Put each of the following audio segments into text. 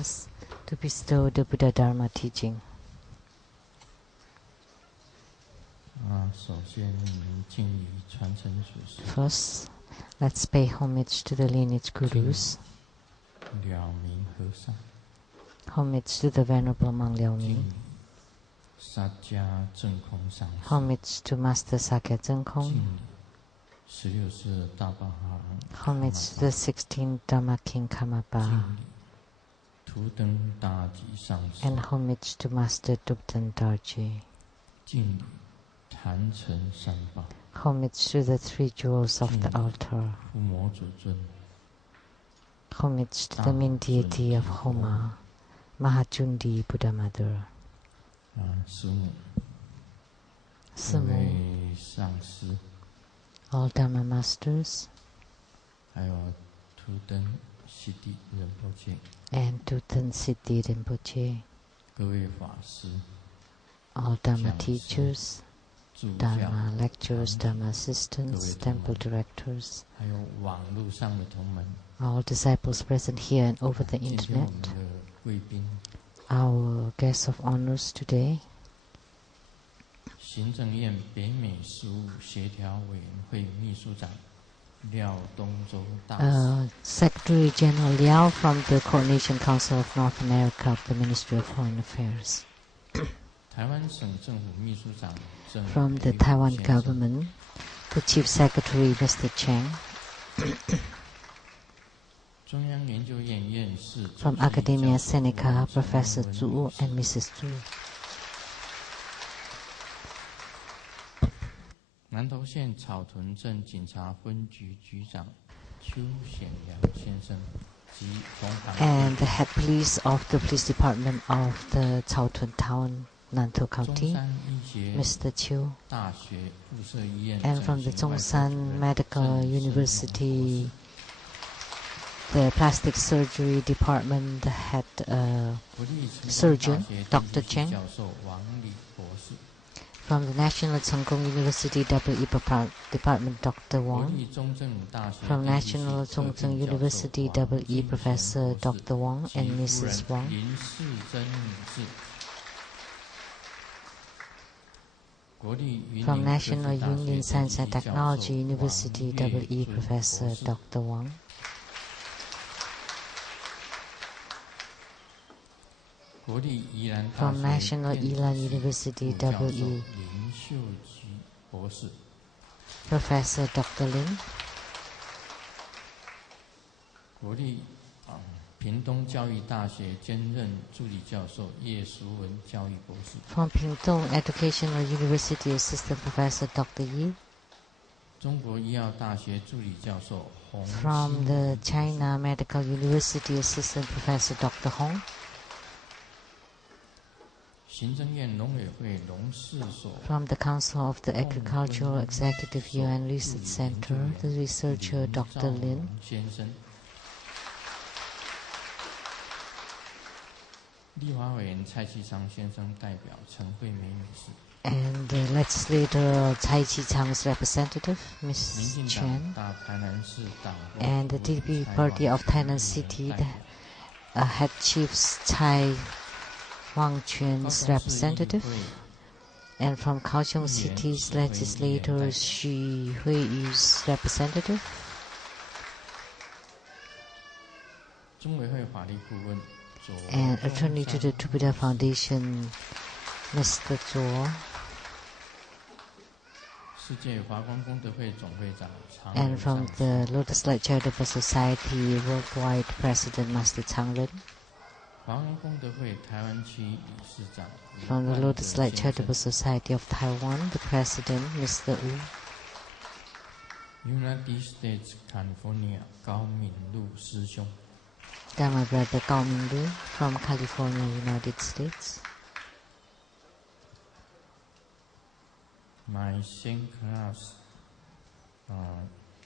us to bestow the Buddha Dharma teaching. First, let's pay homage to the lineage gurus. Homage to the Venerable Monk Liao Ming. Homage to Master Sakya Tsang Kong. Homage to the 16th Dharma King Karmapa. And homage to Master Dubten Darji. Homage to the three jewels of the altar. Homage to the main deity of Homa, Mahachundi Buddha Mother. Sumo, all Dharma Masters, and Tuten Siddhi Rinpoche, all Dharma teachers, Dharma lecturers, Dharma assistants, temple directors, all disciples present here and over the internet, our guests of honors today, Secretary General Liao from the Coordination Council of North America of the Ministry of Foreign Affairs. From the Taiwan government, the Chief Secretary, Mr. Tsang. From Academia Sinica, Professor Zhu and Mrs. Zhu. And the head police of the police department of the Caotun town, Nantou County, Mr. Chiu. And from the Zhongshan Medical University, the plastic surgery department, the head surgeon, Dr. Cheng. From the National Tsang University WE Department, Dr. Wang. From National Zhongzheng University WE Professor Dr. Wang and Mrs. Wang. From National Union Science and Technology University WE Professor Dr. Wang. From National Yilan University WE Professor Dr. Lin. From Pingtung Educational University Assistant Professor Dr. Yi. From the China Medical University Assistant Professor Dr. Hong. From the Council of the Agricultural Executive UN Research Center, the researcher Dr. Lin. And the legislator Cai Chi-chang's representative, Ms. Chen. And the DP Party of Tainan City, the head chief Cai Wang Quan's representative, and from Kaohsiung City's legislator Xu Huiyu's representative, and attorney to the Buddha Foundation, Mr. Zhuo, and from the Lotus Light Charitable Society Worldwide President, Master Tsang. From the Lotus Light Charitable Society of Taiwan, the President, Mr. Wu. United States, California, Gao Minglu Shishong. My brother Gao Minglu from California, United States. My same class,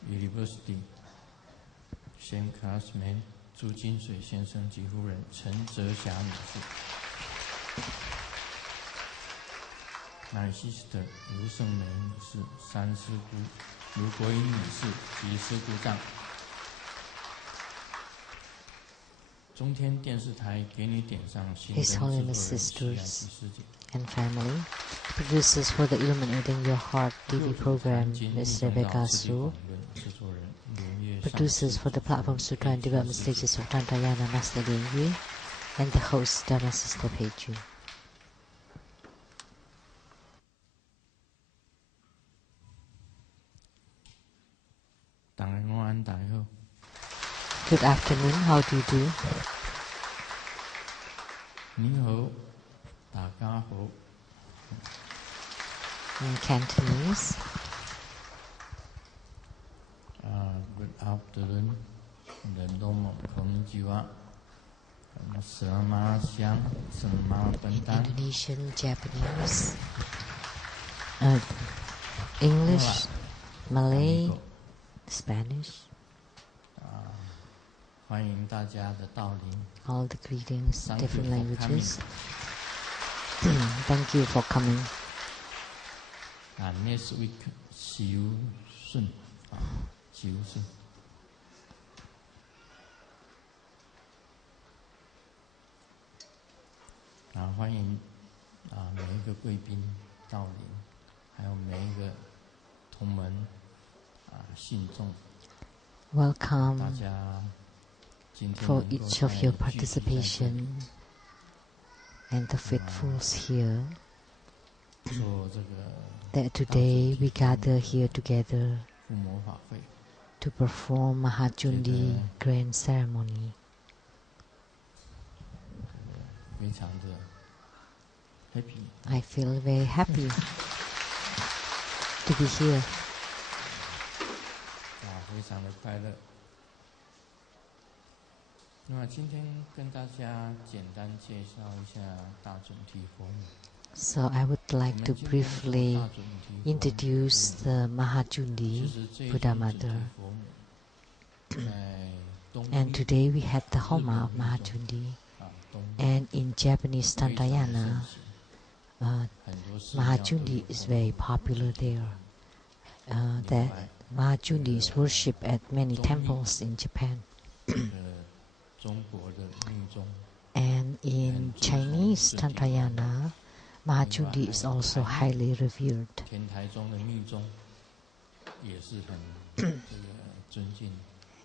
university, same classmate. 朱金水先生及夫人陈泽霞女士 ，My sister 卢胜梅女士、三师姑卢国英女士及师姑丈 His Holiness Sisters and family, producers for the Illuminating Your Heart TV program, Ms. Rebecca Su, producers for the Platform Sutra and Development Stages of Tantayana, Master Lin Yue, and the host, Dharma Sister Peiju. Good afternoon, how do you do? In Cantonese. Good afternoon. Indonesian, Japanese, English, Malay, Spanish. All the greetings, different languages. Thank you for coming. Next week, see you soon. See you soon. 欢迎每一个贵宾到临，还有每一个同门信众。Welcome for each of your participation and the faithfuls here. That today we gather here together to perform Mahajundi Grand Ceremony. I feel very happy to be here. 非常的快乐。那么今天跟大家简单介绍一下大准提佛母。So I would like to briefly introduce the Mahajundi Buddha Mother. And today we had the Homa of Mahajundi. And in Japanese Tantayana, Mahajundi is very popular there. That Mahajundi is worshipped at many temples in Japan. And in Chinese Tantayana, Mahajundi is also highly revered.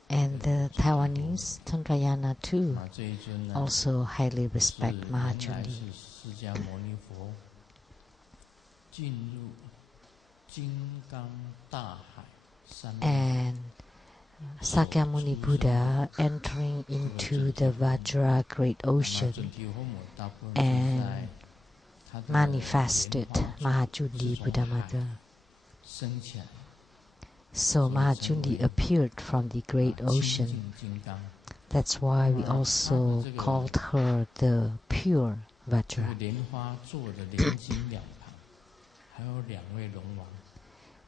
And the Taiwanese Tantrayana too also highly respect Mahajundi. And Sakyamuni Buddha entering into the Vajra Great Ocean and manifested Mahajundi Buddha Mother. So Mahajundi appeared from the Great Ocean. That's why we also called her the pure Vajra.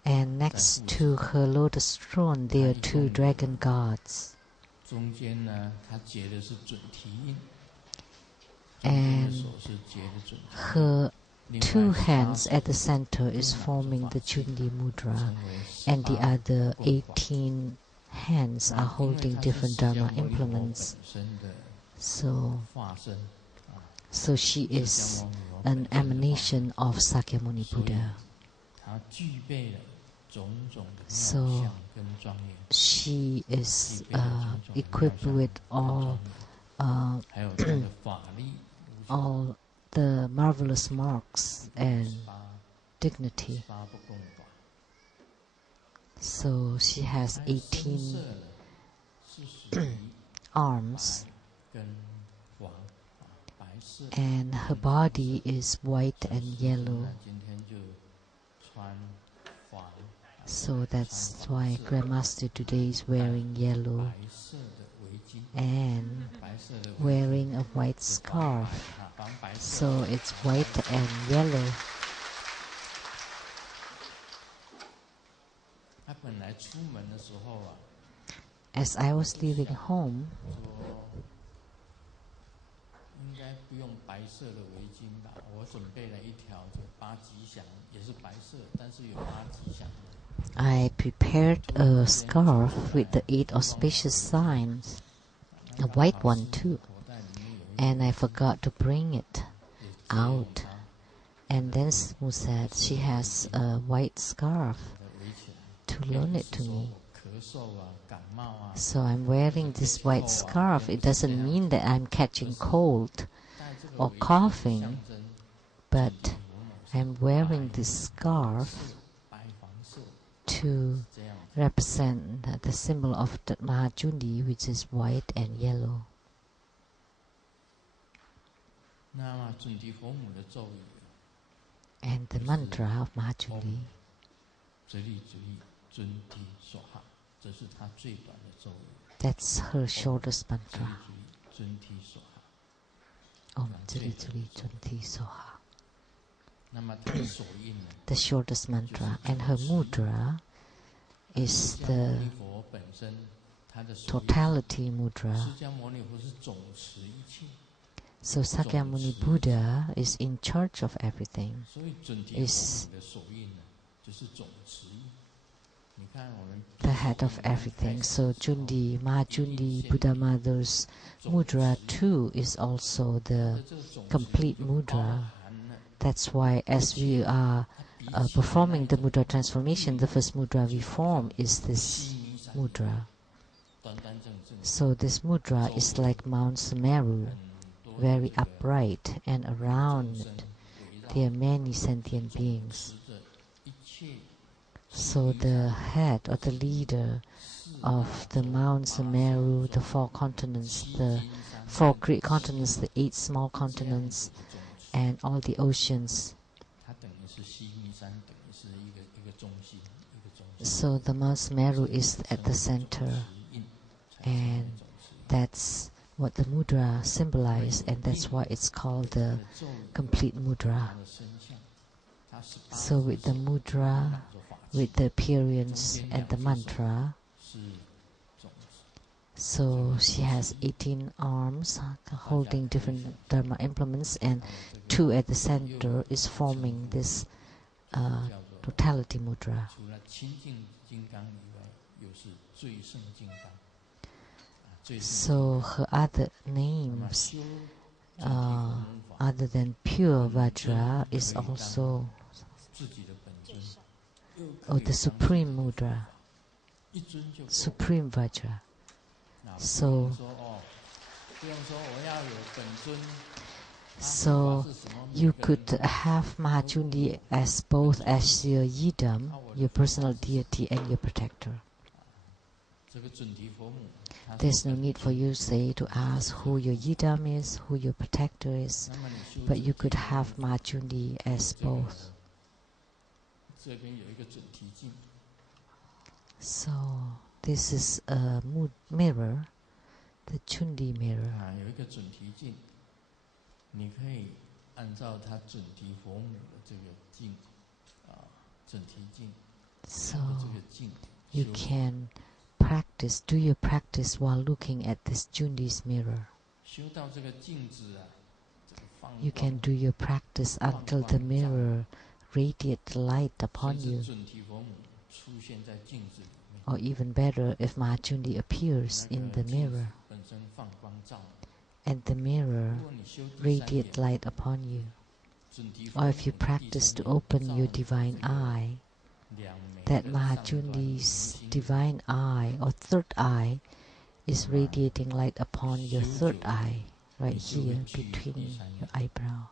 And next to her lotus throne, there are two dragon gods. And her two hands at the center is forming the Jundi Mudra, and the other 18 hands are holding different Dharma implements. So she is an emanation of Sakyamuni Buddha. So she is equipped with all the marvelous marks and dignity. So she has 18 arms, and her body is white and yellow. So that's why Grandmaster today is wearing yellow and wearing a white scarf. So it's white and yellow. As I was leaving home, I prepared a scarf with the 8 auspicious signs a white one too, and I forgot to bring it out. And then Mu said she has a white scarf to loan it to me. So I'm wearing this white scarf. It doesn't mean that I'm catching cold or coughing, but I'm wearing this scarf to represent the symbol of the Mahajundi, which is white and yellow. And the mantra of Mahajundi, that's her shortest mantra. Om Zili Zili Junti Soha. The shortest mantra. And her mudra is the totality mudra. So Sakyamuni Buddha is in charge of everything. Is the head of everything. So Jundi, Mahajundi, Buddha Mother's mudra too is also the complete mudra. That's why as we are performing the mudra transformation, the first mudra we form is this mudra. So this mudra is like Mount Sumeru, very upright, and around it there are many sentient beings. So the head or the leader of the Mount Sumeru, the 4 continents, the 4 great continents, the 8 small continents, and all the oceans. So the Mount Sumeru is at the center, and that's what the mudra symbolizes, and that's why it's called the complete mudra. So with the mudra, with the appearance and the mantra, so she has 18 arms holding different Dharma implements, and 2 at the center is forming this totality mudra. So her other names, other than pure Vajra, is also the supreme mudra, supreme Vajra. So you could have Mahajundi as both as your yidam, your personal deity, and your protector. There's no need for you to ask who your yidam is, who your protector is, but you could have Mahajundi as both. So this is a mirror, the Jundi mirror. So you can practice, do your practice while looking at this Jundi's mirror. You can do your practice until the mirror radiate light upon you. Or even better, if Mahajundi appears in the mirror, and the mirror radiate light upon you. Or if you practice to open your divine eye, that Mahajundi's divine eye or third eye is radiating light upon your third eye, right here between your eyebrow.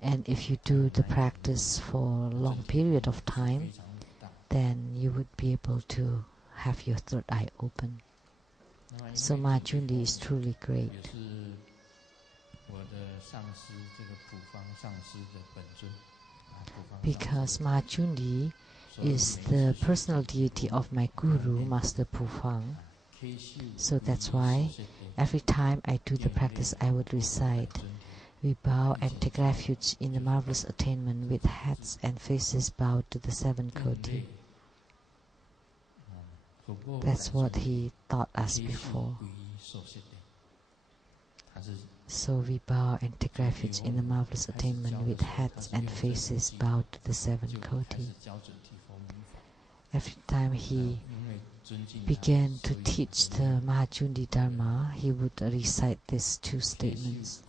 And if you do the practice for a long period of time, then you would be able to have your third eye open. So Mahajundi is truly great. Because Mahajundi is the personal deity of my guru, Master Pufang. So that's why every time I do the practice, I would recite, "We bow and take refuge in the marvelous attainment with heads and faces bowed to the 7 koti." That's what he taught us before. So we bow and take refuge in the marvelous attainment with heads and faces bowed to the 7 koti. Every time he began to teach the Mahajundi Dharma, he would recite these two statements.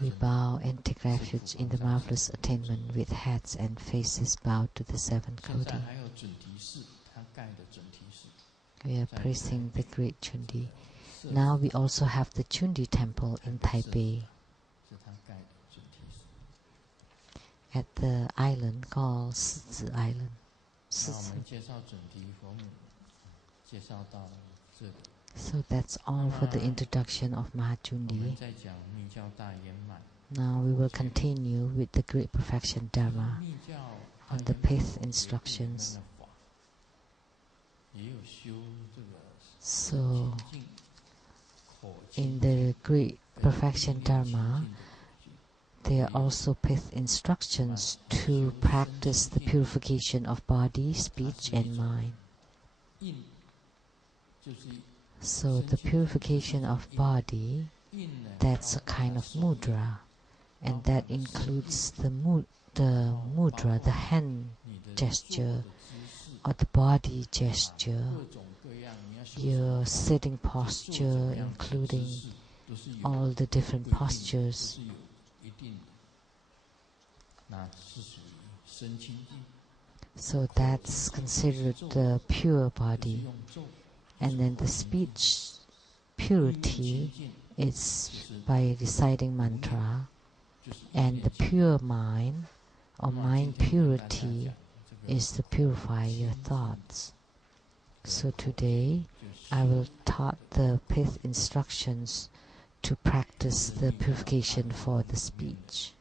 We bow and take refuge in the marvelous attainment with heads and faces bowed to the seven Kodi. We are praising the great Chundi. Now we also have the Chundi temple in Taipei, at the island called Sizi Island. So that's all for the introduction of Mahajundi. Now we will continue with the Great Perfection Dharma on the 5th instructions. So in the Great Perfection Dharma, there are also 5th instructions to practice the purification of body, speech and mind. So the purification of body, that's a kind of mudra, and that includes the mudra, the hand gesture or the body gesture, your sitting posture, including all the different postures. So that's considered the pure body. And then the speech purity is by reciting mantra, and the pure mind or mind purity is to purify your thoughts. So today I will taught the 5th instructions to practice the purification for the speech.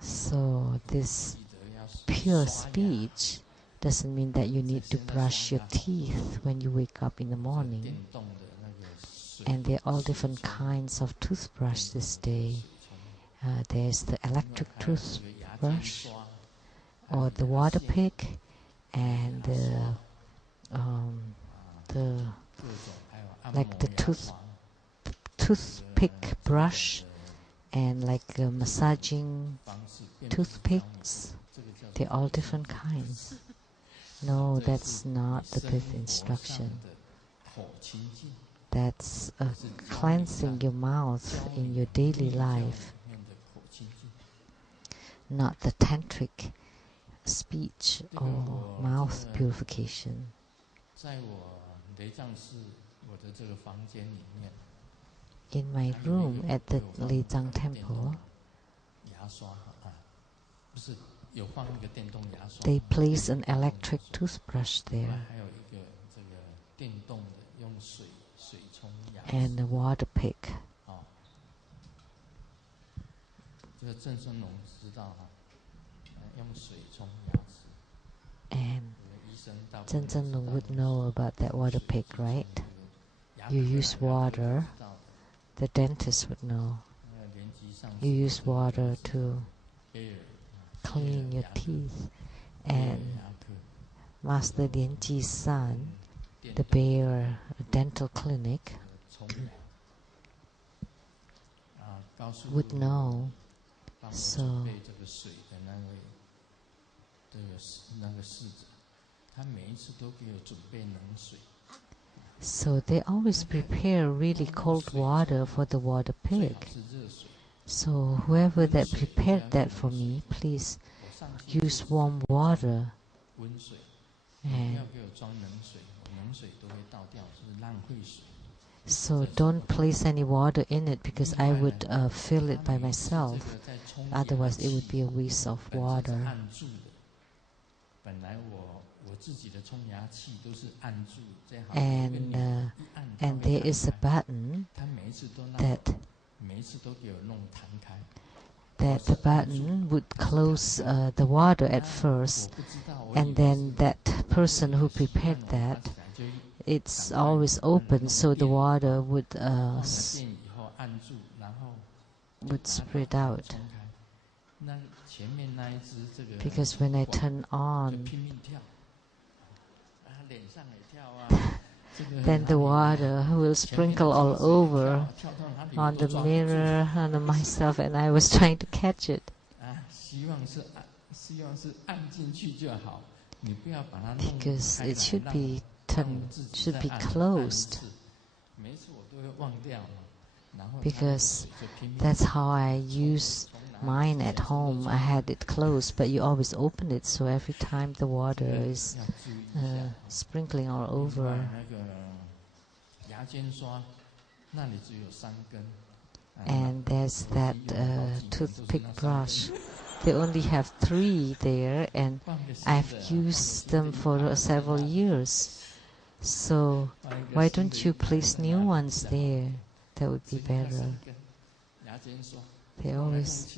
So this pure speech doesn't mean that you need to brush your teeth when you wake up in the morning. And there are all different kinds of toothbrush this day. There's the electric toothbrush, or the water pick, and the toothpick brush, and like massaging toothpicks. They're all different kinds. No, that's not the 5th instruction. That's cleansing your mouth in your daily life, not the tantric speech or mouth purification. In my room at the Lezang temple, they place an electric toothbrush there and a water pick. And Zhen Zhen would know about that water pick, right? You use water, the dentist would know. You use water to clean your teeth. And Master Lian Ji's son, the Bear Dental Clinic, would know. So they always prepare really cold water for the water pick. So whoever that prepared that for me, please use warm water. And so don't place any water in it, because I would fill it by myself. Otherwise it would be a waste of water. And there is a button that the button would close the water at first, and then that person who prepared that, it's always open, so the water would spread out. Because when I turn on, then the water will sprinkle all over on the mirror, on myself, and I was trying to catch it. Because it should be closed. Because that's how I use mine at home. I had it closed, but you always open it, so every time the water is sprinkling all over. And there's that toothpick brush. They only have 3 there, and I've used them for several years. So why don't you place new ones there? That would be better. They always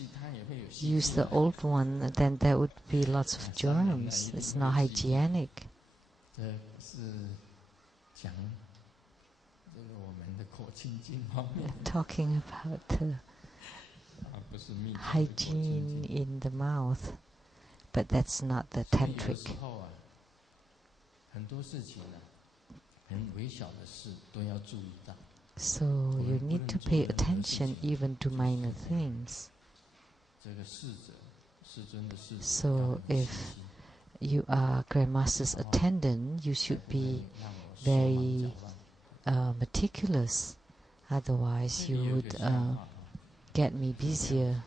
use the old one, then there would be lots of germs. It's not hygienic. Talking about hygiene in the mouth, but that's not the tantric. So you need to pay attention even to minor things. So if you are Grandmaster's attendant, you should be very meticulous. Otherwise, you would get me busier.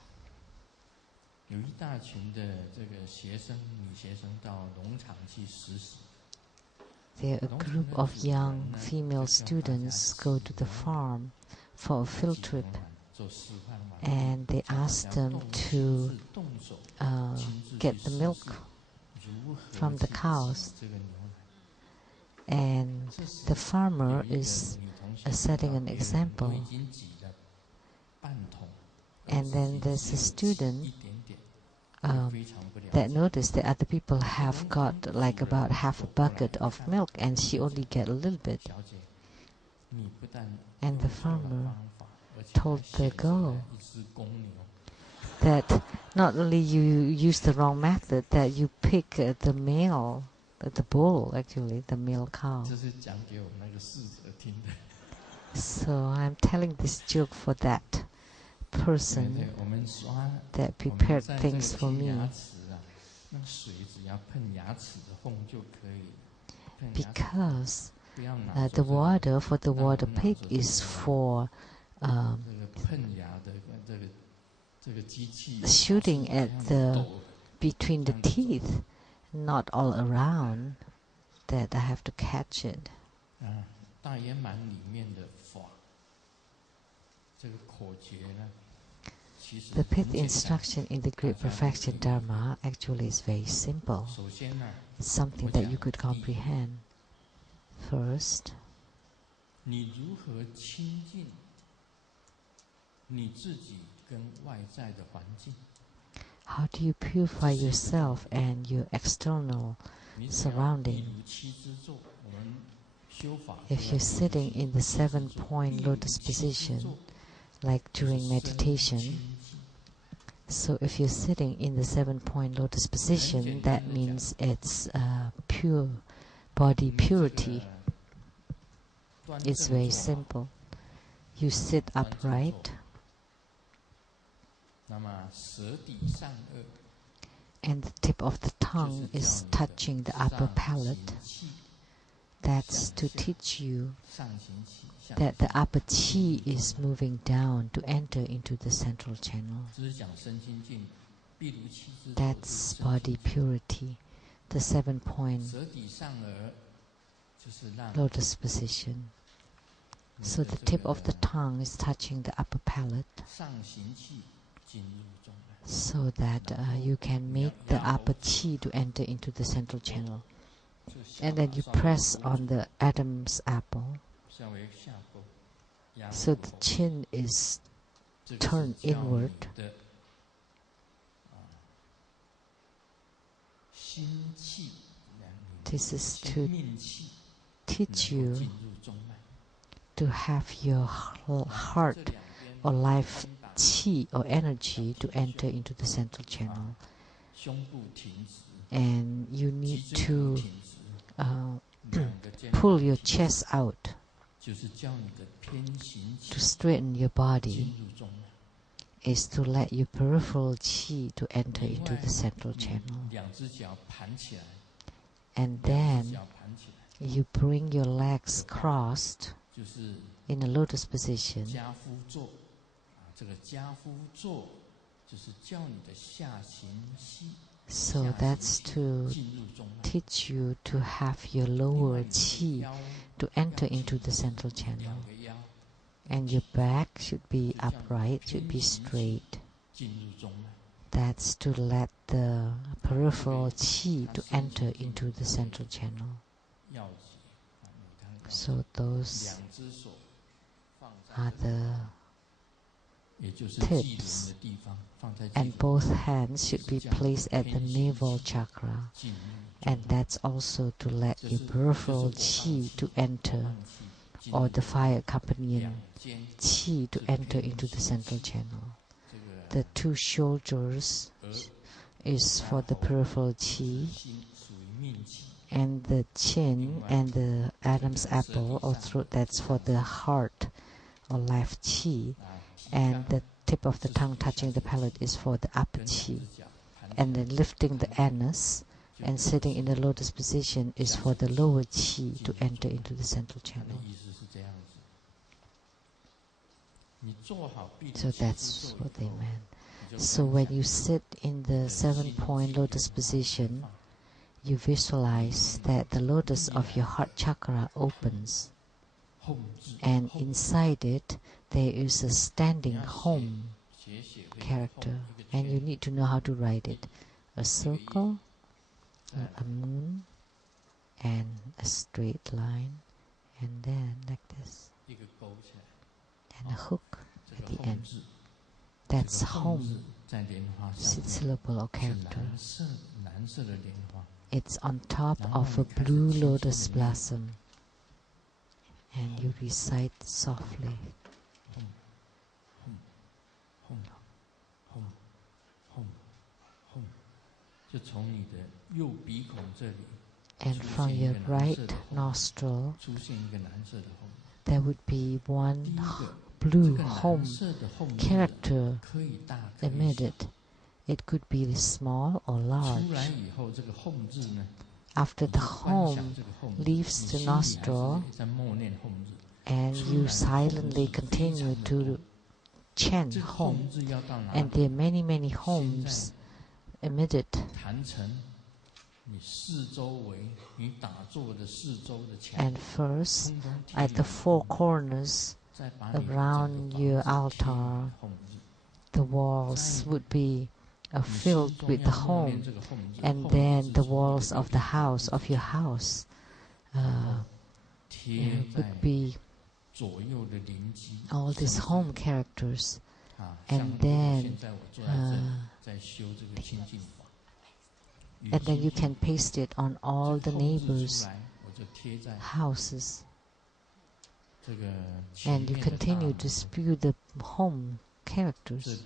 There, a group of young female students go to the farm for a field trip, and they ask them to get the milk from the cows. And the farmer is setting an example. And then there's a student that noticed that other people have got like about half a bucket of milk, and she only get a little bit. And the farmer told the girl that not only you use the wrong method, that you pick the male, the bull, actually, the male cow. So I'm telling this joke for that person that prepared things for me. Because the water for the water pig is for shooting at the between the teeth, not all around, that I have to catch it. The 5th instruction in the Great Perfection Dharma actually is very simple. It's something that you could comprehend. First, how do you purify yourself and your external surrounding? If you're sitting in the 7-point lotus position, like during meditation, so if you're sitting in the 7-point lotus position, that means it's pure body purity. It's very simple. You sit upright, and the tip of the tongue is touching the upper palate. That's to teach you that the upper qi is moving down to enter into the central channel. That's body purity, the 7-point lotus position. So the tip of the tongue is touching the upper palate, so that you can make the upper qi to enter into the central channel. And then you press on the Adam's apple, so the chin is turned inward. This is to teach you to have your heart or life qi or energy to enter into the central channel. And you need to pull your chest out to straighten your body is to let your peripheral qi to enter into the central channel. And then you bring your legs crossed in a lotus position. So that's to teach you to have your lower qi to enter into the central channel. And your back should be upright, should be straight. That's to let the peripheral qi to enter into the central channel. So those are the tips. And both hands should be placed at the navel chakra. And that's also to let your peripheral qi to enter, or the fire accompanying qi to enter into the central channel. The two shoulders is for the peripheral qi, and the chin and the Adam's apple or throat, that's for the heart or life qi, and the tip of the tongue touching the palate is for the upper qi, and then lifting the anus and sitting in the lotus position is for the lower qi to enter into the central channel. So that's what they meant. So when you sit in the 7-point lotus position, you visualize that the lotus of your heart chakra opens, and inside it there is a standing home character, and you need to know how to write it. A circle, a moon, and a straight line, and then like this, and a hook at the end. That's home, syllable or character. It's on top of a blue lotus blossom, and you recite softly. And from your right nostril, there would be one blue home character emitted. It could be small or large. After the home leaves the nostril, and you silently continue to chant home, and there are many, many homes emitted. And first, at the four corners around your altar, the walls would be filled with the home, and then the walls of the house, of your house, would be all these home characters, and then you can paste it on all the neighbors' houses, and you continue to spew the home characters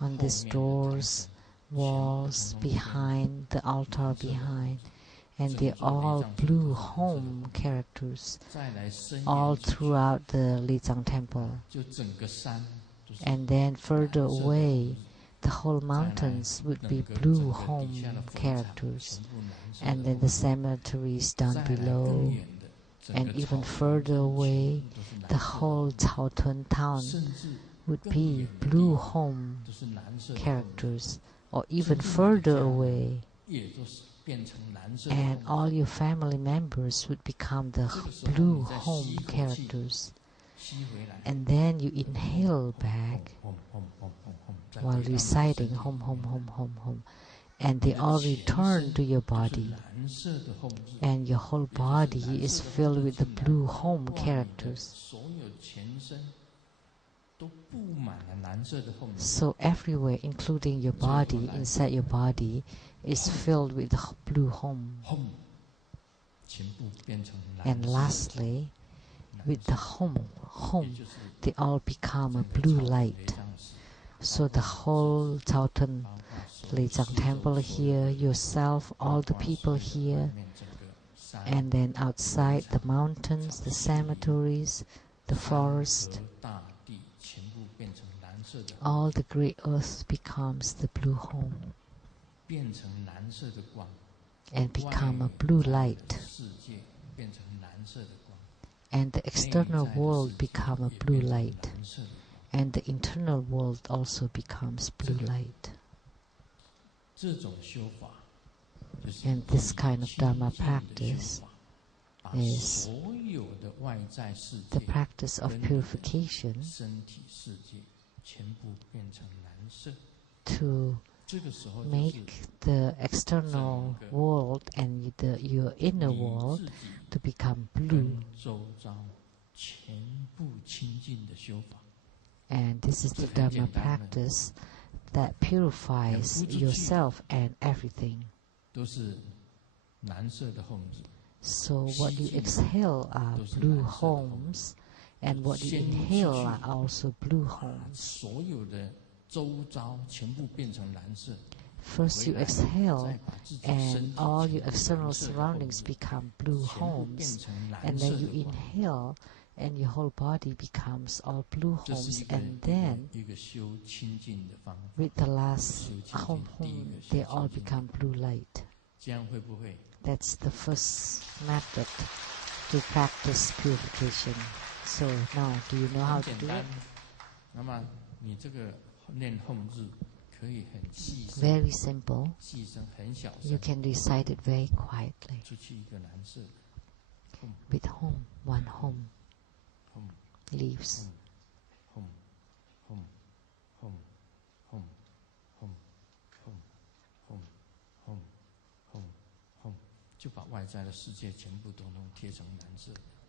on these doors, walls, behind the altar behind, and they're all blue home characters all throughout the Tsang temple. And then further away, the whole mountains would be blue home characters, and then the cemeteries down below, and even further away, the whole Tsang town would be blue home characters, or even further away, and all your family members would become the blue home characters. And then you inhale back while reciting home, home, home, home, home, and they all return to your body, and your whole body is filled with the blue home characters. So everywhere, including your body, inside your body, is filled with the blue home. And lastly, with the home, they all become a blue light. So the whole Tsang temple here, yourself, all the people here, and then outside the mountains, the cemeteries, the forest, all the great earth becomes the blue home and become a blue light. And the external world become a blue light. And the internal world also becomes blue light. And this kind of Dharma practice is the practice of purification to make the external world and your inner world to become blue. And this is the Dharma practice that purifies yourself and everything. So what you exhale are blue homes, and what you inhale are also blue homes. First you exhale, and all your external surroundings become blue homes, and then you inhale, and your whole body becomes all blue homes, and then with the last home, they all become blue light. That's the first method to practice purification. So now, do you know how to do it? Very simple. You can recite it very quietly. With home, one home. Leaves.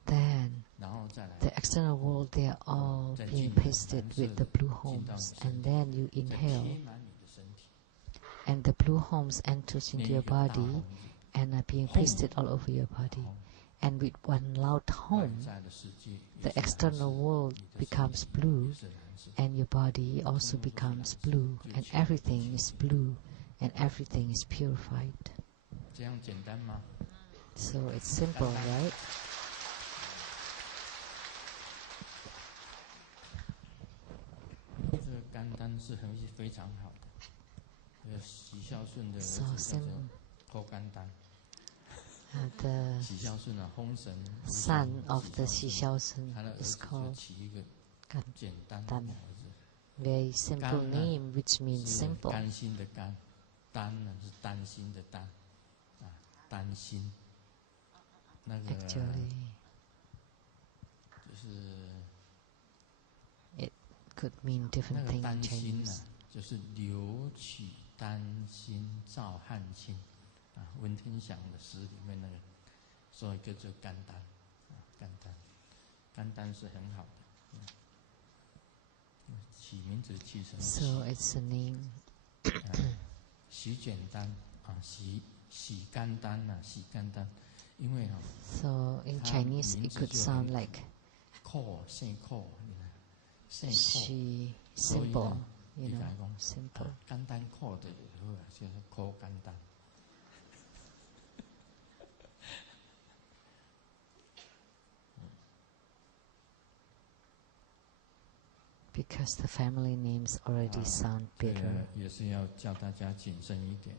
Then the external world, they are all being pasted with the blue homes, and then you inhale, and the blue homes enters into your body and are being pasted all over your body. And with one loud home, the external world becomes blue, and your body also becomes blue, and everything is blue, and everything is purified. So it's simple, right? So simple. The son of the Xi Xiaosun is called Dan. Very simple name, which means simple. Actually, it could mean different things in Chinese. 文天祥的诗里面那个，所以叫做甘丹，甘丹是很好的，起名字起成。So it's a name. 洗简单洗甘丹洗甘丹，因为So in Chinese it could sound like 姓she simple, you know, simple. 甘丹扣的就是扣甘丹。Because the family names already sound bitter. 也是要教大家谨慎一点，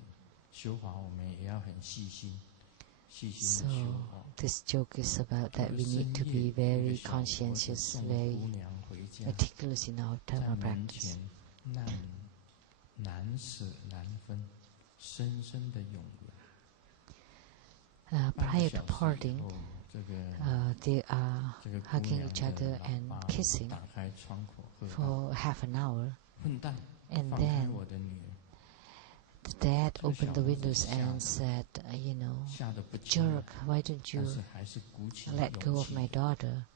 修法我们也要很细心的修。So this joke is about that we need to be very conscientious, very meticulous in our Dharma practice. 难舍难分，深深的永远。Prior to parting, they are hugging each other and kissing for half an hour, and then the dad opened the windows and said, you know, jerk, why don't you let go of my daughter?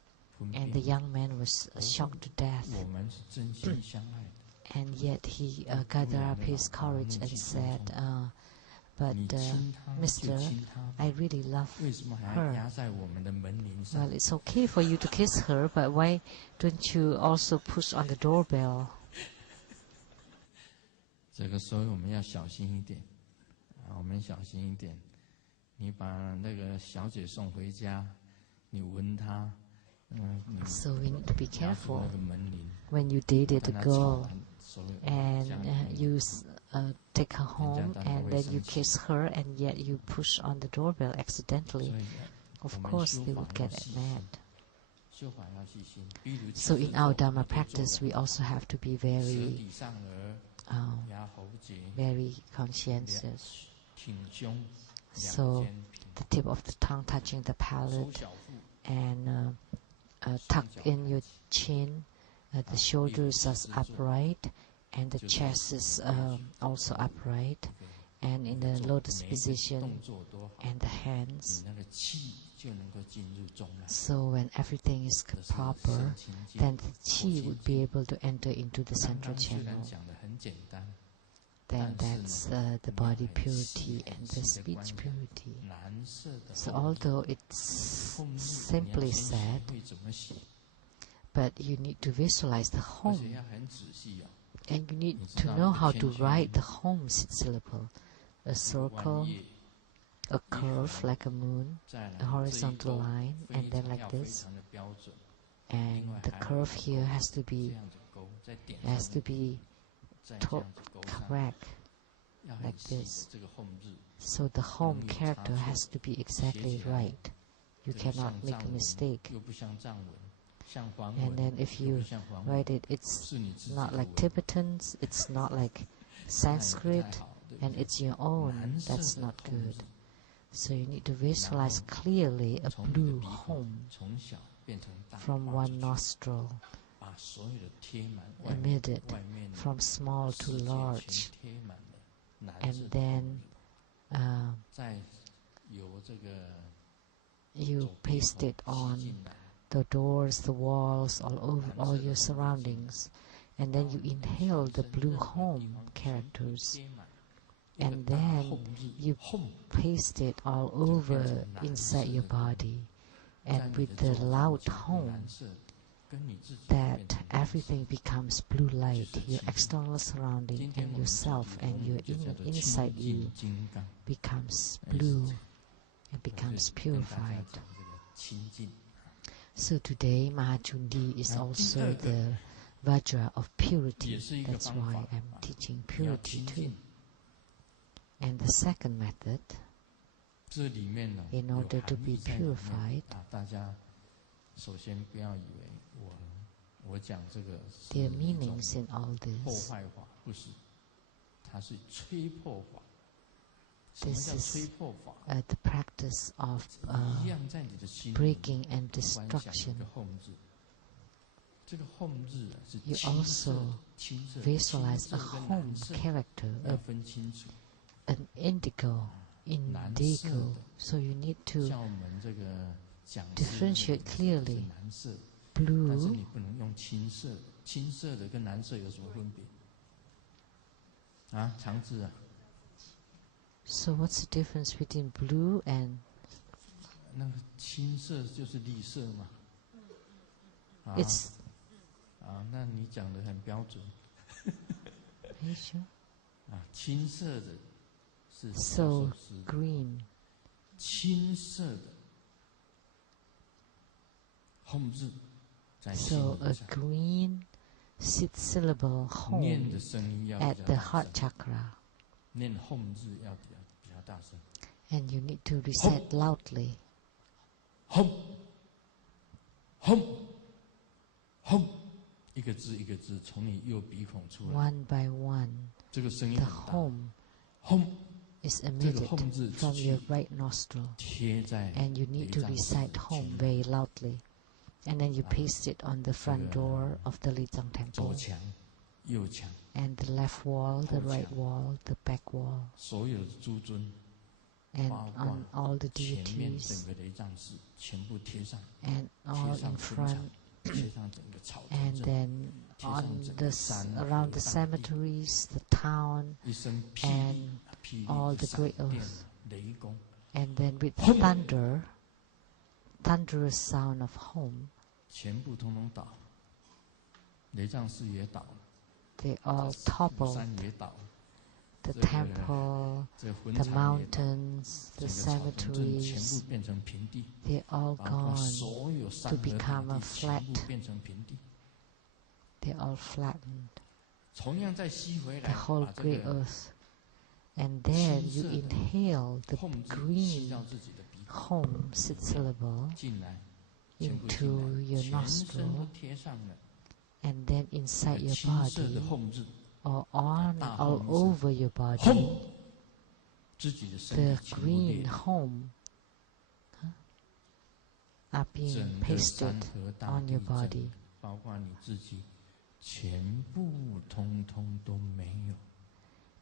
And the young man was shocked to death, and yet he gathered up his courage and said, but mister, I really love her. Well, it's okay for you to kiss her, but why don't you also push on the doorbell? 这个所以我们要小心一点啊，我们小心一点。你把那个小姐送回家，你闻她，So we need to be 压住 careful 那个门铃， when you dated 跟 a 她吵 girl 完，所有 and 家庭 you take her home 大家 and 会 then you 生气。 kiss her and yet you push on the doorbell accidentally. 所以 Of 我们 course 修 they 法 would 要 get 细 mad. 心，修法要细心。比如 So 七 in 字 our 咒 Dharma 你可以做 practice, 得 we 很 also 好， have to be 舌 very, 抵上颚， 压喉结， very conscientious. 挺胸，两 So 肩平， the tip of the tongue touching the 收 palate 小腹， and 双 tuck 脚 in 抬 your 起， chin. The 比如 shoulders 七 are 字坐， upright and the 就在 chest is 规矩。 also upright. 对， And in 你 the 做 lotus 每一个 position 动作都好， and the 你 hands. 那个气就能够进入中脉， So when everything is 这是 proper, 身清净。 then the 口 qi 清 would 净 be able to enter into the 刚 central 刚虽然 channel. 讲的很简单， Then 但是 that's 呢， the 你要 body 很细 purity 很 and the 细的观 speech 想 purity. 蓝色的 So 后日， although it's 后日你要 simply 先学 said, 会怎么写， but you need to visualize the 而且 home. 要很仔细哦。 And you need 你知 to 道 know 那 how 个 to 圈圈 write the home syllable. A 那个弯 circle, 叶， a 一 curve 横 like a moon, 再来 a 这一 horizontal 勾 line, 非 and then 常 like 要非 this. 常的标准。 And 另外 the 还有一 curve 个 here 勾， has to 这 be 样子勾，在点 has 上 to 面， be 再这样子勾上， correct 要 like 很细的 this. 这个后日， So the 不能 home 有差 character 错， has to be 写 exactly 起来 right. You 这个 cannot 像 make 藏 a 文， mistake. 又不像藏文，像梵 And 文 then if 又 you 不像梵文， write it, 不 it's 是你自己 not 的 like 文， Tibetans, it's not like 那也不太 Sanskrit, 好，对不 and 对？ it's your own. 蓝色 That's 的 not 后日， good. So you need to visualize 然后 clearly a 从你的 blue 鼻孔 home 从小变成大， from 画 one 出去， nostril, 把所有的贴满外面 emitted 外面的 from small to 世界全 large. 贴满了蓝色 And 的后 then 日，再由这个 you 走鼻 paste 孔 it 吸 on 进来， the doors, the walls, all over 蓝 all 色的 your 后日进来， surroundings. And 到 then you 你的 inhale 全 the 身 blue 任何地 home 方全部 characters. 贴满一个 And 大 then 后日 you ，home paste it all 就变 over 成蓝 inside 色 your 的光， body. 在 And 你 with 的 the 周遭 loud 全部 home, 蓝色，跟你自己就 that 变成蓝色。 everything becomes blue light,就是 your 清净。 external surrounding 今天 and 我们自己 yourself 的 and 功 your 夫就叫做 inside 清 you 净金刚， becomes 类似 blue 这样。 and 我就 becomes 跟大家 purified. 讲这个清净。 So today Mahachundi is 然后第 also 二个 the Vajra of 也 purity. 是一个 That's 方法 why I'm 啊， teaching 你要 purity 清 too. 净。 And the second method, 这里面呢 in 有 order to 含 be 义在里面 purified, 啊，大家首先不要以为我讲这个是 there are 一种 meanings in all 破 this. 坏法，不是，它是吹破法。什么 This 叫 is 吹破法？ the practice of 一样在你的心里 breaking and 观想一 destruction. 个后日。这个后日啊是 You 青色的 also 青色的 visualize 青 a 色跟 home 蓝色 character, 要分清楚。 an indigo, 蓝色 indigo. 的 So you need to 像我们这个讲师 differentiate 那个 clearly 是蓝色，但是 blue. 你不能用青色的。青色的跟蓝色有什么分别？啊，长治啊， So what's the difference between blue and 那个青色就是绿色嘛。啊 it's 啊，那你讲的很标准。 are you sure? 啊，青色的是教 So 授师， green. 青色的后日在心 So 轮 a 上， green syllable 念 home 的声音要 at 比 the 较大 heart 声， chakra. 念后日要比较大声。 And you need to recite loudly. 轰轰轰，一个字一个字从你右鼻孔出来， One by one, 这个声音 the 很大。 home 轰 is 这个 emitted 轰字 from 出 your 去， right nostril. 贴在 And you need to 内脏室 recite 的 home 前 very loudly. And then you 啊 paste it on the front 这个 door of the Lizang 左 temple. 墙、右墙， And the left wall, the 后 right 墙 wall, the back wall. 所有的诸尊， And 包括 on all the 前面 deities. 整个雷藏寺全部贴上， And 贴 all 上 in 坟场 front.，贴上整个草城 And 镇， then 贴上 on 整 the 个山 around the 河大地， cemeteries, the town, 一声霹 and 雳，霹 all 雳 the 闪 great 电 oaths. 雷公， And then with Home. thunder, thunderous sound of home, 全部通通倒，雷藏寺也倒了， they all 虎 topple. 山也倒了， the temple, the mountains, the cemeteries, they're all gone to become a flat. They're all flattened. The whole great earth. And then you inhale the green home 6 syllable into your nostril, and then inside your body, or on all over your body, the green home are being pasted on your body.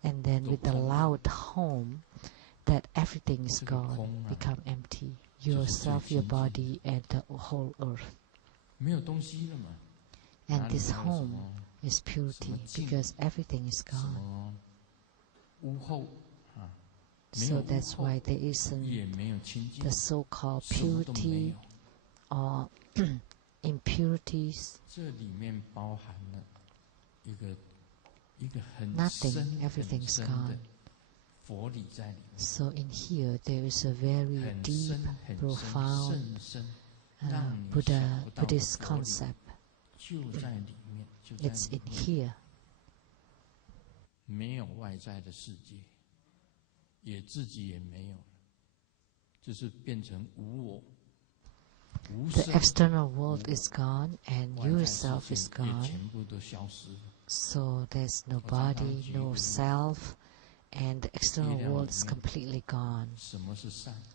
And then with the loud home, that everything is gone, become empty. Yourself, your body, and the whole earth. And this home is purity, because everything is gone. So that's why there isn't the so-called purity or impurities. Nothing, everything's gone. So in here there is a very deep, profound Buddhist concept. It's in here. The external world is gone and yourself is gone. So there's no body, no self, and the external world is completely gone.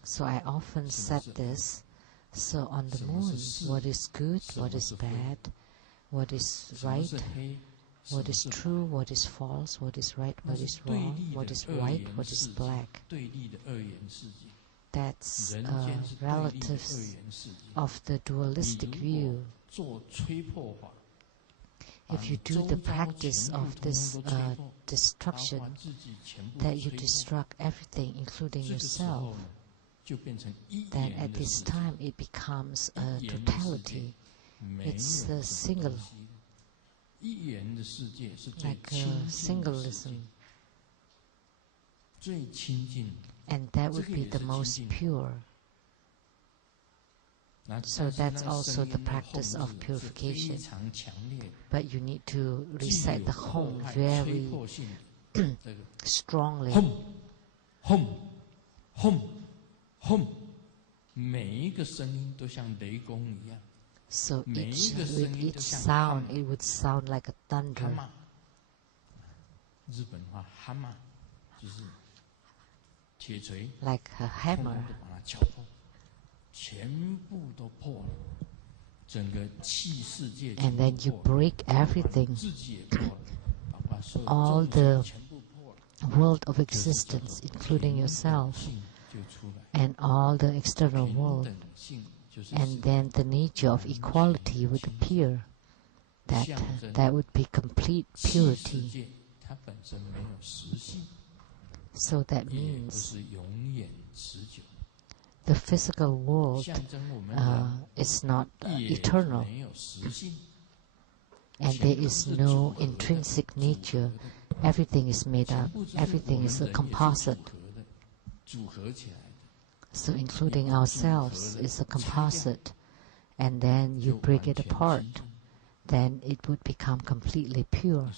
So I often said this. So on the moon, what is good, what is bad, what is right, what is true, what is false, what is right, what is wrong, what is white, what is black. That's relatives of the dualistic view. If you do the practice of this destruction, that you destruct everything, including yourself, then at this time it becomes a totality. It's a single, like a singleism. And that would be the most pure. So that's also the practice of purification. But you need to recite the home very strongly. Home, home, home. So with each sound, it would sound like a thunder. Like a hammer. And then you break everything. All the world of existence, including yourself, and all the external world. And then the nature of equality would appear. That would be complete purity. So that means the physical world is not eternal, and there is no intrinsic nature. Everything is made up. Everything is a composite. So including ourselves is a composite, and then you break it apart, then it would become completely pure.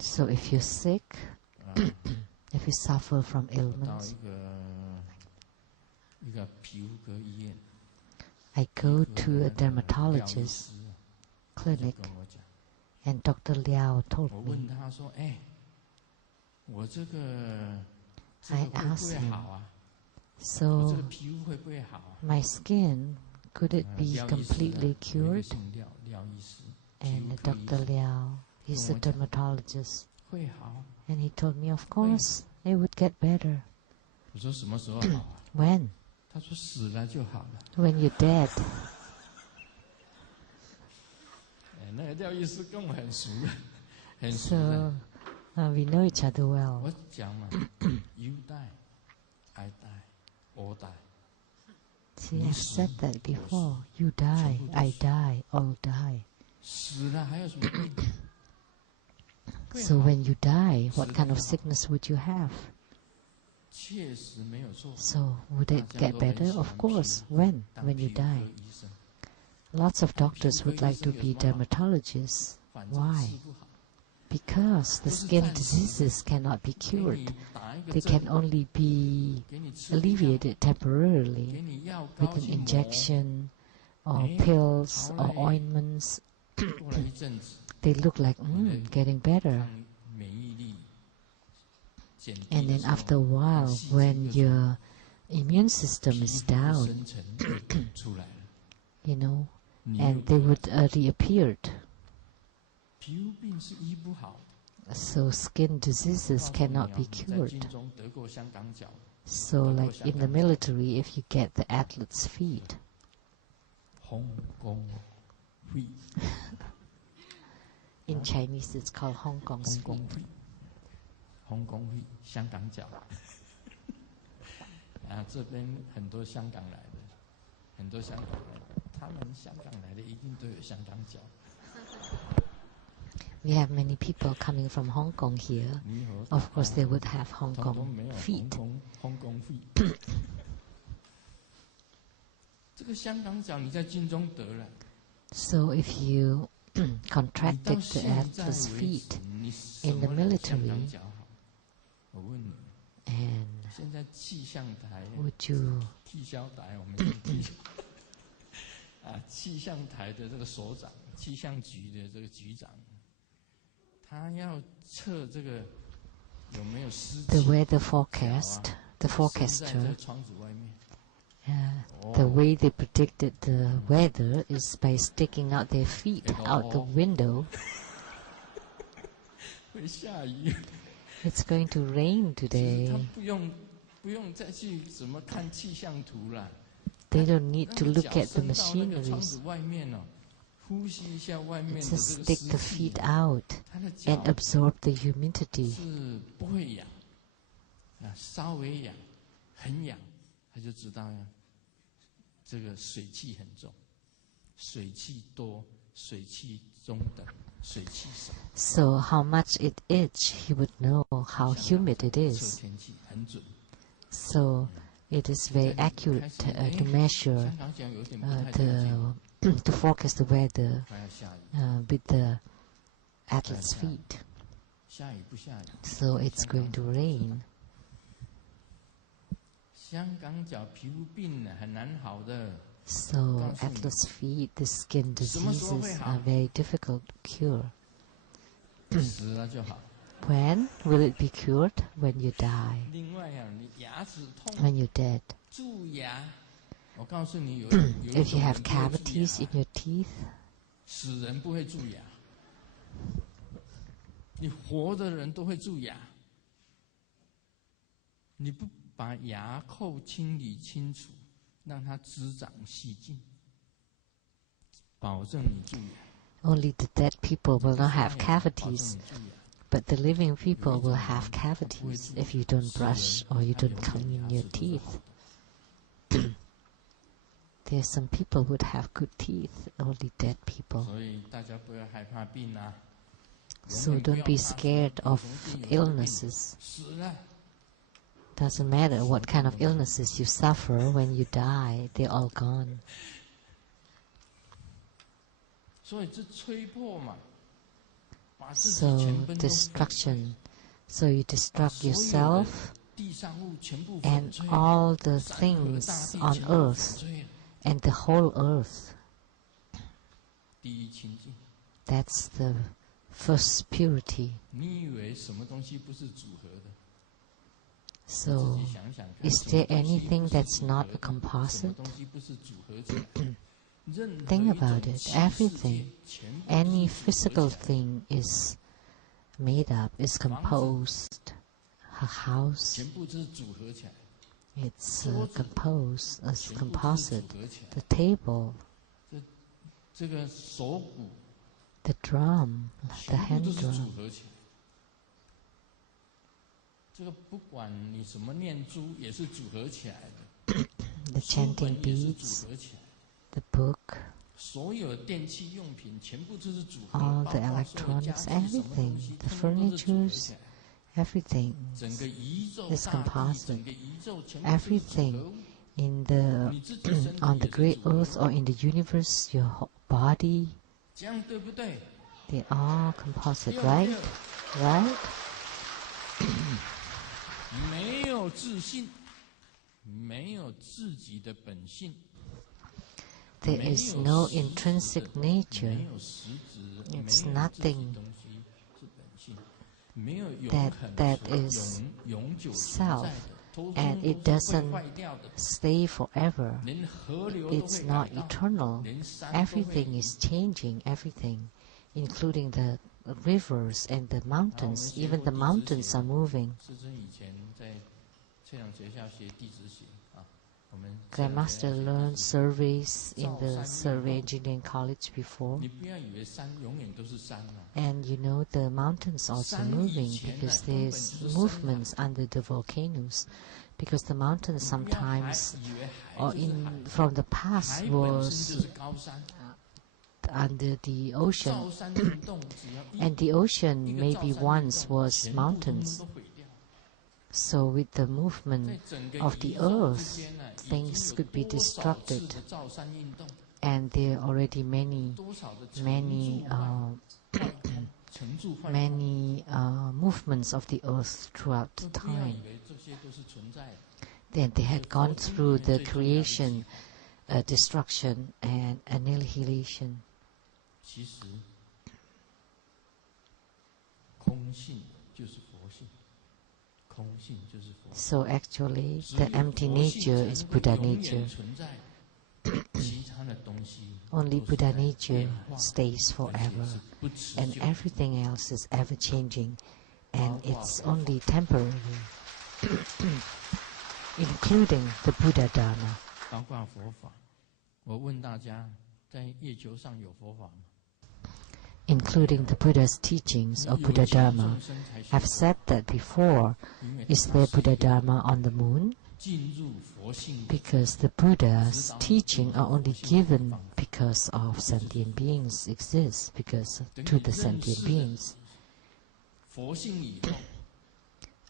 So if you're sick, if you suffer from ailments, I go to a dermatologist clinic, and Dr. Liao told me, I asked him, so my skin, could it be completely cured? And Dr. Liao, he's a dermatologist, and he told me, of course, it would get better. When? When you're dead. So we know each other well. You die, I die, all die. See, I've said that before. You die, I die, all die. So when you die, what kind of sickness would you have? 确实没有错。 So would it get better? Of course. When? When you die. Lots of doctors would like to be dermatologists. Why? Because the skin diseases cannot be cured. They can only be alleviated temporarily with an injection or pills or ointments. They look like, getting better. And then after a while, when your immune system is down, and they would reappear. So skin diseases cannot be cured. So like in the military, if you get the athlete's feet, in Chinese it's called Hong Kong's feet. 红公会香港脚这边很多香港来的，很多香港来的，他们香港来的一定都有香港脚。We have many people coming from Hong Kong here. Of course, they would have Hong Kong feet. 红公会这个香港脚你在军中得了。So if you contracted the athlete's feet in the military, and would you 气象台的这个首长，气象局的这个局长，他要测这个有没有湿气。 The weather forecast, the forecaster, the way they predicted the weather is by sticking out their feet out the window. 会下雨。 It's going to rain today. 他不用再去怎么看气象图了。 They don't need to look at the machineries. 外面呼吸一下外面的 Just stick the feet out and absorb the humidity. 是不会痒稍微痒，很痒，他就知道这个水气很重，水气多，水气中等。 So how much it is, he would know how humid it is. So it is very accurate to measure to forecast the weather with the athlete's feet. So it's going to rain. 香港脚皮肤病很难好的。 So athlete's feet, the skin diseases are very difficult to cure. When will it be cured? When you die. When you're dead. If you have cavities in your teeth, 死人不会蛀牙，你活的人都会蛀牙。你不把牙垢清理清楚，让它滋长细菌，保证你蛀牙。 Only the dead people will not have cavities, but the living people will have cavities if you don't brush or you don't clean your teeth. There are some people who would have good teeth, only dead people. So don't be scared of illnesses. Doesn't matter what kind of illnesses you suffer, when you die, they're all gone. So destruction. So you destruct yourself and all the things on earth and the whole earth. That's the first purity. So, is there anything that's not a composite? Think about it. Everything, any physical thing is made up, is composed. A house, it's composed as composite. The table, the drum, the hand drum. The chanting beads, the book, all the electronics, everything, the furnitures, everything is composite. Everything in the on the great earth or in the universe, your body, they are composite, right? Right? There is no intrinsic nature. It's nothing that is self, and it doesn't stay forever. It's not eternal. Everything is changing, everything, including the rivers and the mountains. Even the mountains are moving. Grandmaster learned surveys in the Survey Engineering College before. And you know, the mountains also moving because there's movements under the volcanoes. Because the mountains sometimes, or from the past, was under the ocean. And the ocean maybe once was mountains. So with the movement of the earth, things could be destructed. And there are already many movements of the earth throughout time. Then they had gone through the creation, destruction, and annihilation. So actually, the empty nature is Buddha nature. Only Buddha nature stays forever, and everything else is ever changing, and it's only temporary, including the Buddha Dharma. Including the Buddha's teachings or Buddha Dharma. I've said that before. Is there Buddha Dharma on the moon? Because the Buddha's teaching are only given because of sentient beings exist, because to the sentient beings.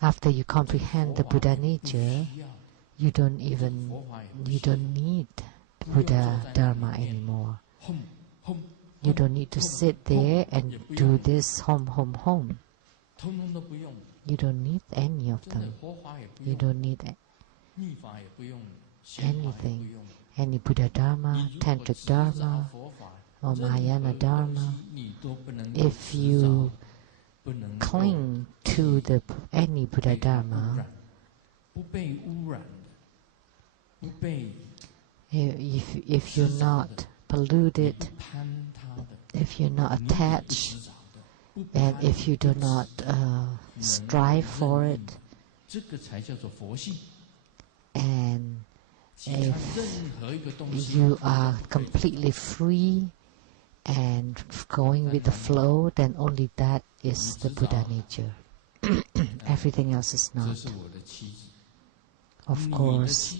After you comprehend the Buddha nature, you don't need Buddha Dharma anymore. You don't need to sit there and do this home. You don't need any of them. You don't need anything. Any Buddha Dharma, Tantric Dharma, or Mahayana Dharma. If you cling to any Buddha Dharma, if you're not polluted, if you're not attached, and if you do not strive for it, and if you are completely free and going with the flow, then only that is the Buddha nature. Everything else is not. Of course,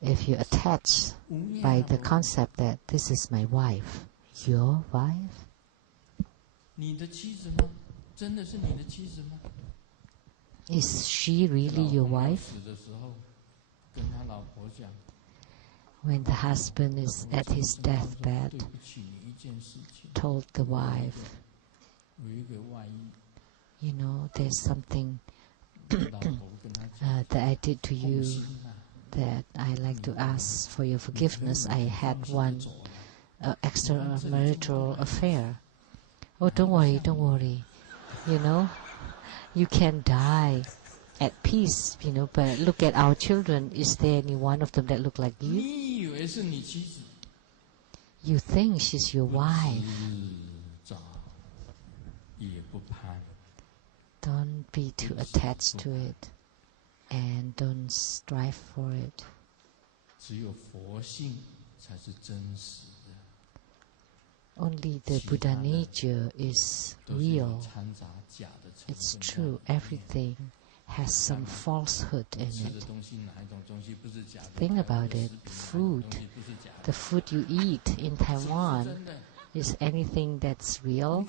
if you attach by the concept that this is my wife, your wife? Is she really your wife? When the husband is at his deathbed, told the wife, you know, there's something that I did to you that I like to ask for your forgiveness. I had one extramarital affair. Oh, don't worry. You know, you can die at peace, you know, but look at our children. Is there any one of them that look like you? You think she's your wife. Don't be too attached to it, and don't strive for it. Only the Buddha nature is real. It's true. Everything has some falsehood in it. Think about it. Food. The food you eat in Taiwan, is anything that's real?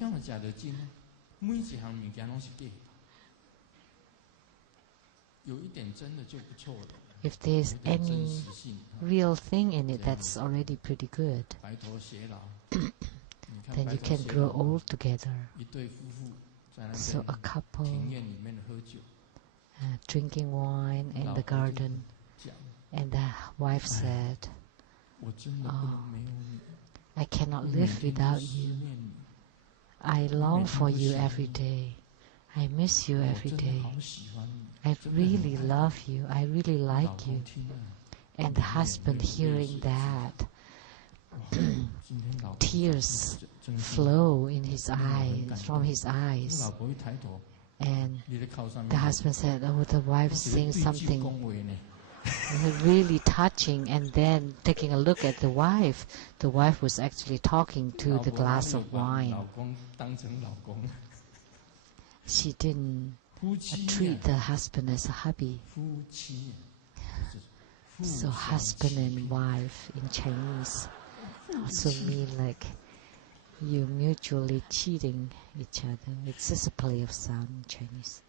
If there's any real thing in it, that's already pretty good. Then you can grow old together. So a couple drinking wine in the garden, and the wife said, "Oh, I cannot live without you. I long for you every day. I miss you every day. I really love you. I really like you." And the husband, hearing that, tears flow in his eyes, from his eyes. And the husband said, "Oh, the wife is saying something really touching." And then taking a look at the wife was actually talking to the glass of wine. She didn't treat the husband as a hubby. So husband and wife in Chinese also mean like you mutually cheating each other. It's just a play of sound in Chinese.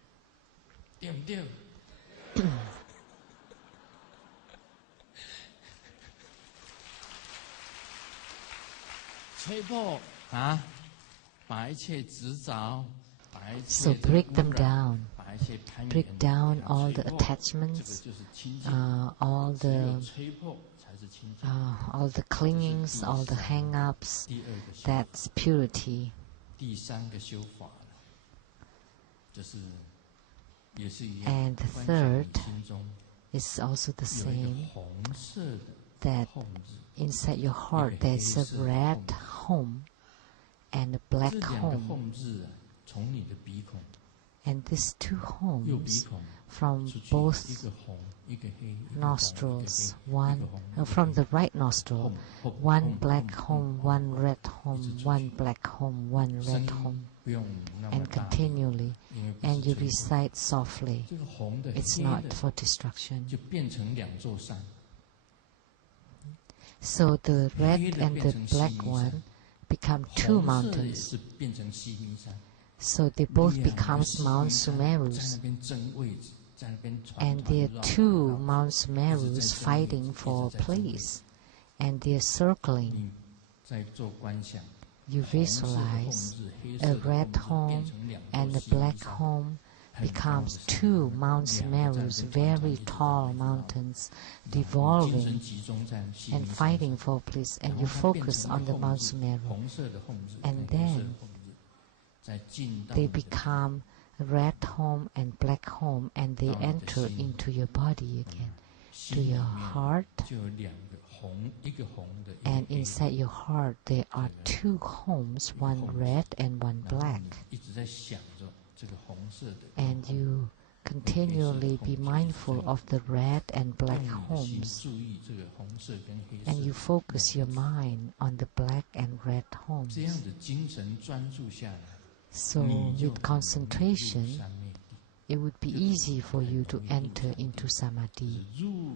So break them down. Break down all the attachments, all the clingings, all the hang-ups. That's purity. And the third is also the same, that inside your heart there's a red home and a black home. And these two homes from both nostrils, one from the right nostril, one black home, one red home, one black home, one red home, and continually, and you recite softly. It's not for destruction. So the red and the black one become two mountains. So they both become Mount Sumerus. And there are two Mount Sumerus fighting for a place. And they are circling. You visualize a red home and a black home becomes two Mount Sumerus, very tall mountains, devolving and fighting for a place. And you focus on the Mount Sumeru. And then they become red home and black home, and they enter into your body again, to your heart. And inside your heart there are two homes, one red and one black. And you continually be mindful of the red and black homes. And you focus your mind on the black and red homes. So with concentration, it would be easy for you to enter into samadhi,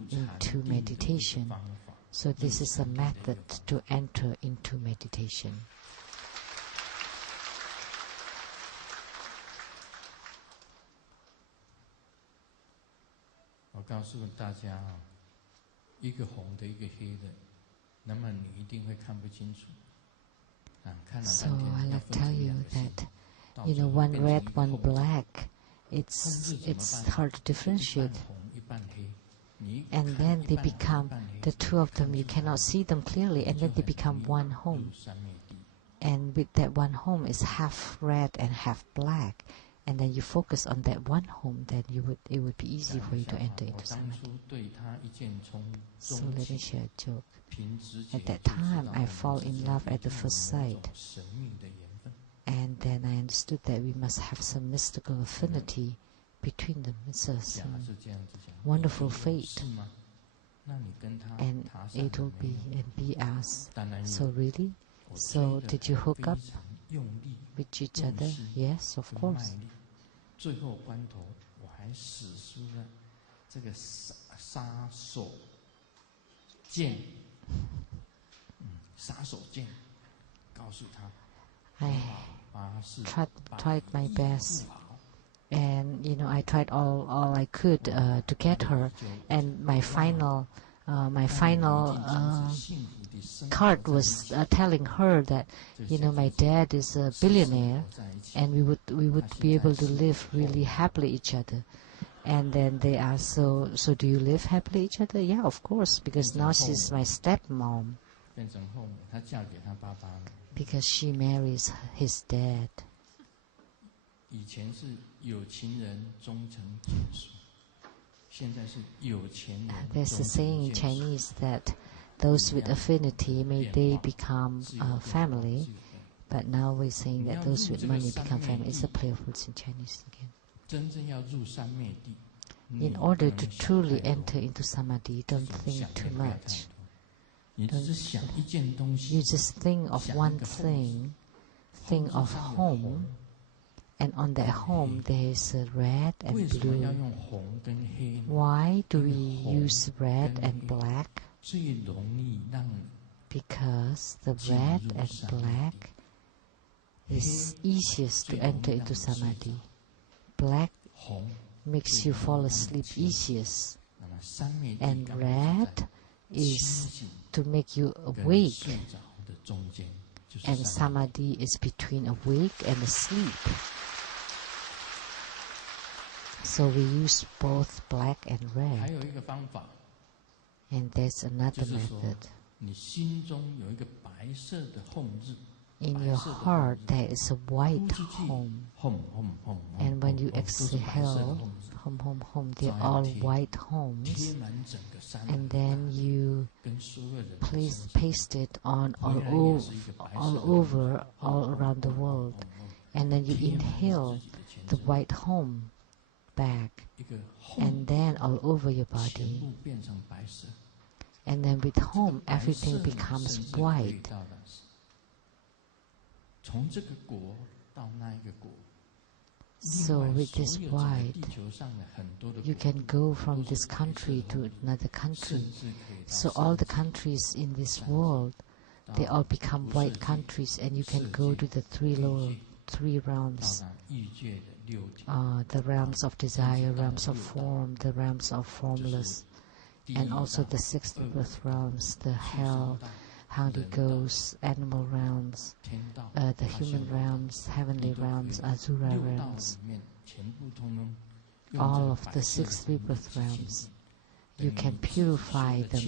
into meditation. So this is a method to enter into meditation. So I'll tell you that, one red, one black, it's hard to differentiate. And then they become, the two of them, you cannot see them clearly, and then they become one home. And with that one home is half red and half black. And then you focus on that one home, then it would be easy for you to enter into samadhi. So let me share a joke. At that time, I fall in love at the first sight. And then I understood that we must have some mystical affinity between them. It's a wonderful fate. And it will be, and we asked, so really? So did you hook up with each other? Yes, of course. 还使出了这个杀手锏，杀手锏，告诉他， I tried my best, and I tried all I could to get her. And my final card was telling her that my dad is a billionaire, and we would be able to live really happily each other. And then they asked, so do you live happily each other? Yeah, of course, because now she's my stepmom. Because she marries his dad. There's a saying in Chinese that those with affinity may they become family, but now we're saying that those with money become family. It's a play of words in Chinese again. In order to truly enter into samadhi, don't think too much. You just think of one thing, think of home, and on that home there is a red and blue. Why do we use red and black? Because the red and black is easiest to enter into samadhi. Black makes you fall asleep easiest, and red is to make you awake, and samadhi is between awake and asleep. So we use both black and red. And there's another method. In your heart there is a white home, and when you exhale, home, home, home, they're all white homes, and then you paste it on all over, all around the world, and then you inhale the white home back, and then all over your body, and then with home everything becomes white. So with this white, you can go from this country to another country. So all the countries in this world, they all become white countries, and you can go to the three realms. The realms of desire, realms of form, the realms of formless, and also the sixth birth realms, the hell, Holy Ghost, animal realms, the human realms, heavenly realms, Asura realms, all of the six rebirth realms. You can purify them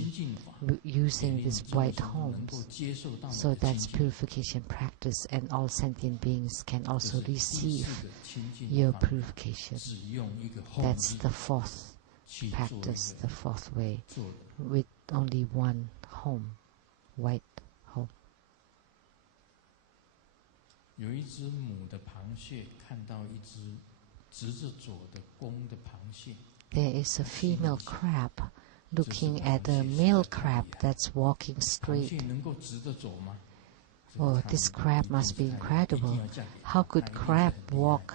using these white homes. So that's purification practice, and all sentient beings can also receive your purification. That's the fourth practice, the fourth way, with only one home, white home. There is a female crab looking at a male crab that's walking straight. Oh, this crab must be incredible. How could crab walk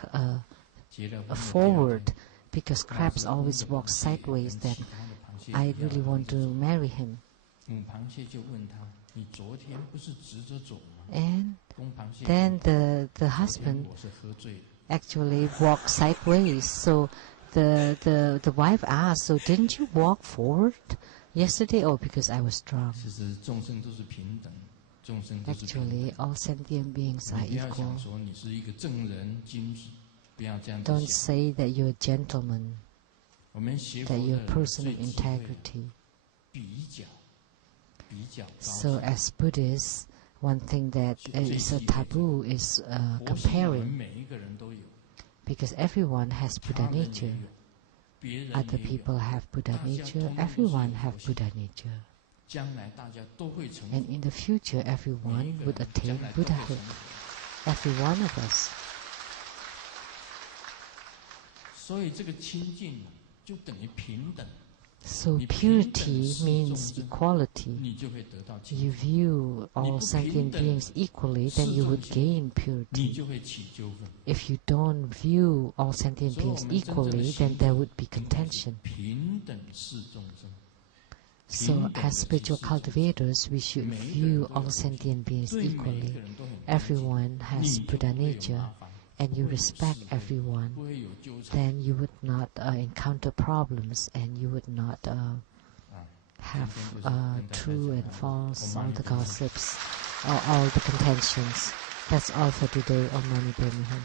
forward? Because crabs always walk sideways. Then I really want to marry him. And then the husband actually walked sideways. So the wife asked, so didn't you walk forward yesterday? Oh, because I was drunk. Actually, all sentient beings are equal. Don't say that you're a gentleman, that you're a person of integrity. So as Buddhists, one thing that is a taboo is comparing, because everyone has Buddha nature. Other people have Buddha nature, everyone have Buddha nature. And in the future, everyone would attain Buddhahood. Every one of us. So purity means equality. You view all sentient beings equally, then you would gain purity. If you don't view all sentient beings equally, then there would be contention. So as spiritual cultivators, we should view all sentient beings equally. Everyone has Buddha nature, and you respect everyone, then you would not encounter problems, and you would not have true and false, all the gossips, or all the contentions. That's all for today. Om Mani Padme Hum.